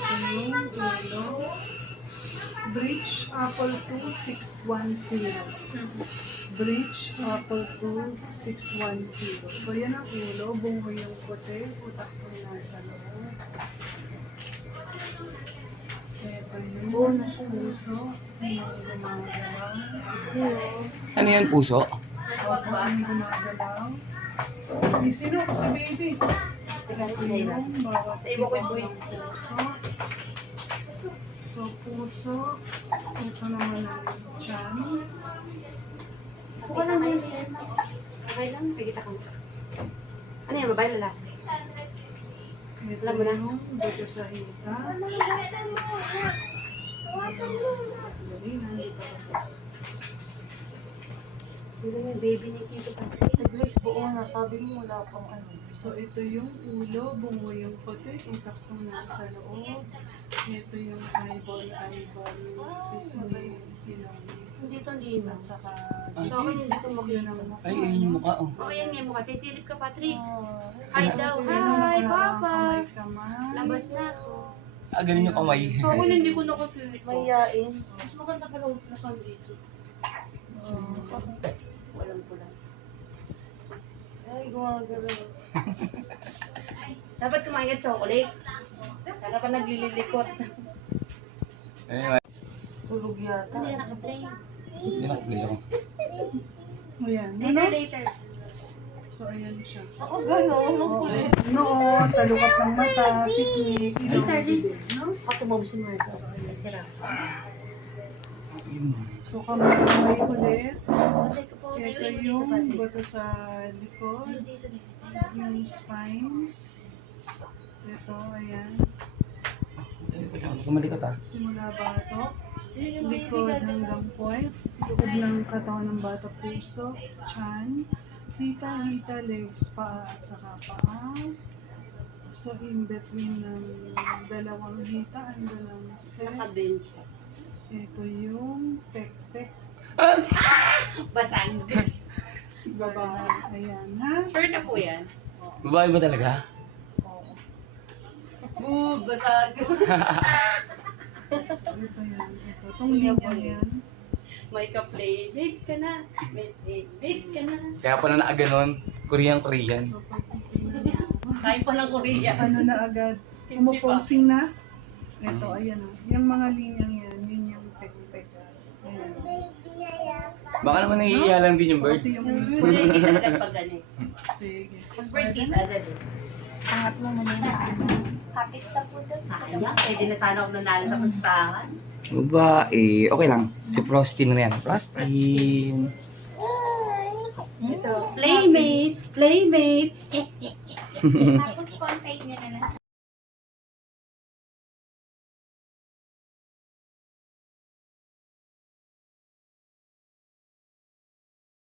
Ito yung ulo. Bridge Apple 2610. Bridge Apple 2610. So yan ang ulo, bungo yung puti, utak ko nasa loob. Ito yung puso, yung gumagalaw. Ano yan, puso? Opo, yung gumagalaw. Sino ko si baby? Ito yung bawat iba ng puso. So, puso. Ito naman ang tiyan. Ako lang din, sir. Okay lang, pagkita ka. Ano yan, babae lalaki? Ito Alam mo na. yung dito sa hita. Dali na, dito tapos. Hindi mo yung baby ni Kiko pa. Nag-place buo na, sabi mo wala pang ano. So, ito yung ulo, bungo yung puti, utak kong nasa loob. Ito yung eyeball, pisngi, ilong. Dito, hindi At saka, So, ako hindi ko yun ang makita. mukha. Ay, ayun yung mukha, oh. Oo, yan nga mukha. Silip ka, Patrick. Ah, Hi daw. Ito yung Hi, mga Papa. kamay-kamay. Labas na ako. Ah, ganun yung kamay. So, ako lang hindi ko nakupilit ko. mayayain. Mas maganda pala yung nasan dito. Walang pula. Ay, gumagalaw. Dapat kumain ka chocolate. Para pa naglililikot. Ayun, Tulog yata. Hindi ka naka-play. hindi nakaplay ako. Ayan. Later, later. So, ayan siya. Oo, gano'n. Noo, talukat ng mata, pisngi, ilong. No? Ako tumabusin mo ito. Sira. So, kamay ulit. Patay ko po. Ito yung bato sa likod. Dito na. Yung spines. Ito, ayan. Kumalikot, ah. Simula batok. Likod hanggang point. Loob ng katawan ng bata, puso, chan, hita, legs, paa at saka paa. So, in between ng dalawang hita and dalawang Naka-bench. sex. Ito yung pek-pek. Basang. Babae. Ayan, ha? Sure na po yan. Babae ba talaga? Basag. Ito yan. Ito. Itong linya yan. May ka-play. Wait ka na. Wait ka na. Kaya pala naaganon, Korean. So, pag titingnan mo, Kain pa ng Korea. ano na agad, umuposing na. Ito, ayan o. Yung mga linyang yan, yun yung pek-pek. Ayan. Baka naman nahihiyalan din yung bird. Kasi yung Hindi kita agad pag ganit. sige. Mas bird kita agad eh. Pangatlo na nila. Kapit sa po doon. Sayang. Pwede na sana ako nanalo sa pustahan. Babae, okay lang. Si Frostin na yan. Frostin. Ito. Playmate. Playmate. Tapos